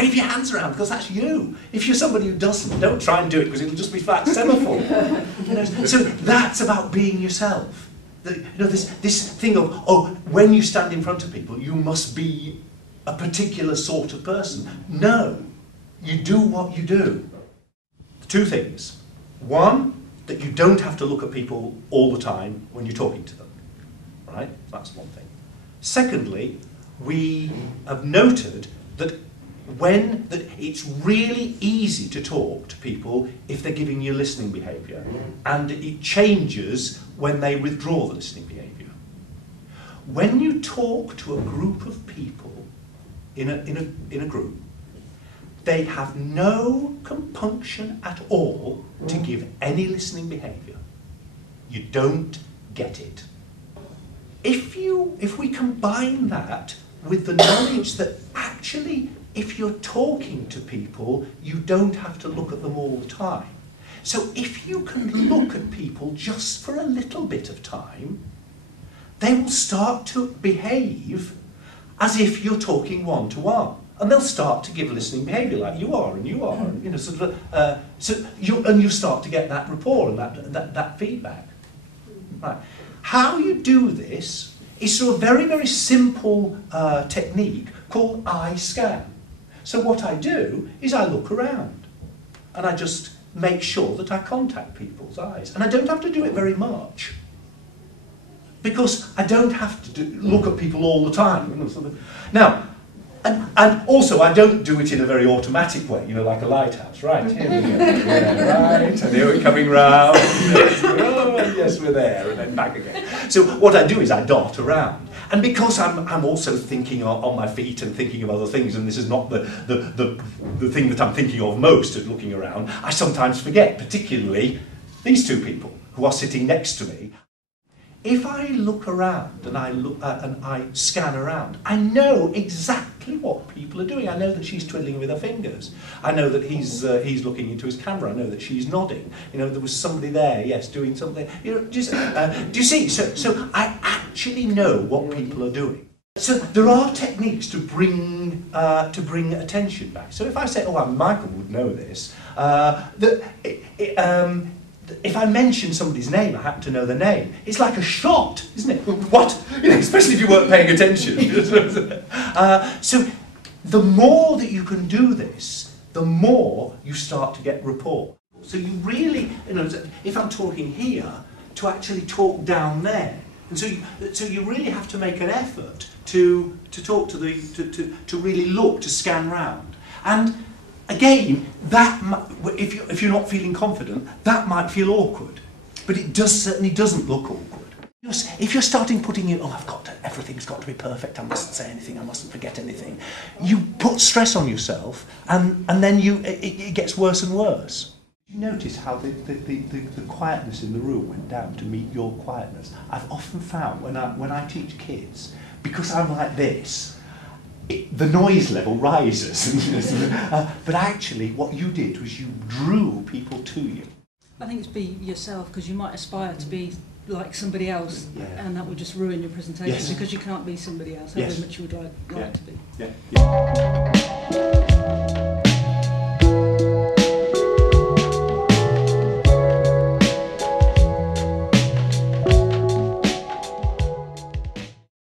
wave your hands around because that's you. If you're somebody who doesn't, don't try and do it because it'll just be flat semaphore. So that's about being yourself. This thing of, oh, when you stand in front of people, you must be a particular sort of person. No, you do what you do. Two things. One, that you don't have to look at people all the time when you're talking to them. Right? That's one thing. Secondly, we have noted that it's really easy to talk to people if they're giving you listening behaviour, and it changes when they withdraw the listening behaviour. When you talk to a group of people in a group, they have no compunction at all to give any listening behaviour. You don't get it. If we combine that with the knowledge that actually, if you're talking to people, you don't have to look at them all the time. So if you can look at people just for a little bit of time, they will start to behave as if you're talking one-to-one. And they'll start to give listening behaviour like you are, and you are, and, you know, sort of. And you start to get that rapport and that feedback. Right. How you do this is through a very, very simple technique called eye scan. So what I do is I look around and I just make sure that I contact people's eyes. And I don't have to do it very much, because I don't have to look at people all the time. Now, and also I don't do it in a very automatic way, you know, like a lighthouse. Right, here we go. Yeah, right, and here we're coming round. Oh, yes, we're there, and then back again. So what I do is I dart around. And because I'm also thinking on my feet and thinking of other things, and this is not the thing that I'm thinking of most at looking around, I sometimes forget, particularly these two people who are sitting next to me. If I look around and I scan around, I know exactly what people are doing. I know that she's twiddling with her fingers. I know that he's looking into his camera. I know that she's nodding. You know, there was somebody there, yes, doing something. You know, do you see? So I actually know what people are doing. So there are techniques to bring attention back. So if I say, oh, Michael would know this, if I mention somebody's name, I happen to know the name. It's like a shot, isn't it? What? You know, especially if you weren't paying attention. So the more that you can do this, the more you start to get rapport. So you really, you know, if I'm talking here, to actually talk down there. And so you really have to make an effort to talk to to really look, to scan round. And again, if you're not feeling confident, that might feel awkward, but it certainly doesn't look awkward. If you're starting putting in, oh, everything's got to be perfect, I mustn't say anything, I mustn't forget anything, you put stress on yourself, and then it gets worse and worse. You notice how the quietness in the room went down to meet your quietness. I've often found when I teach kids, because I'm like this, the noise level rises. But actually what you did was you drew people to you. I think it's be yourself, because you might aspire to be like somebody else, and that would just ruin your presentation, because you can't be somebody else, however much you would like to be.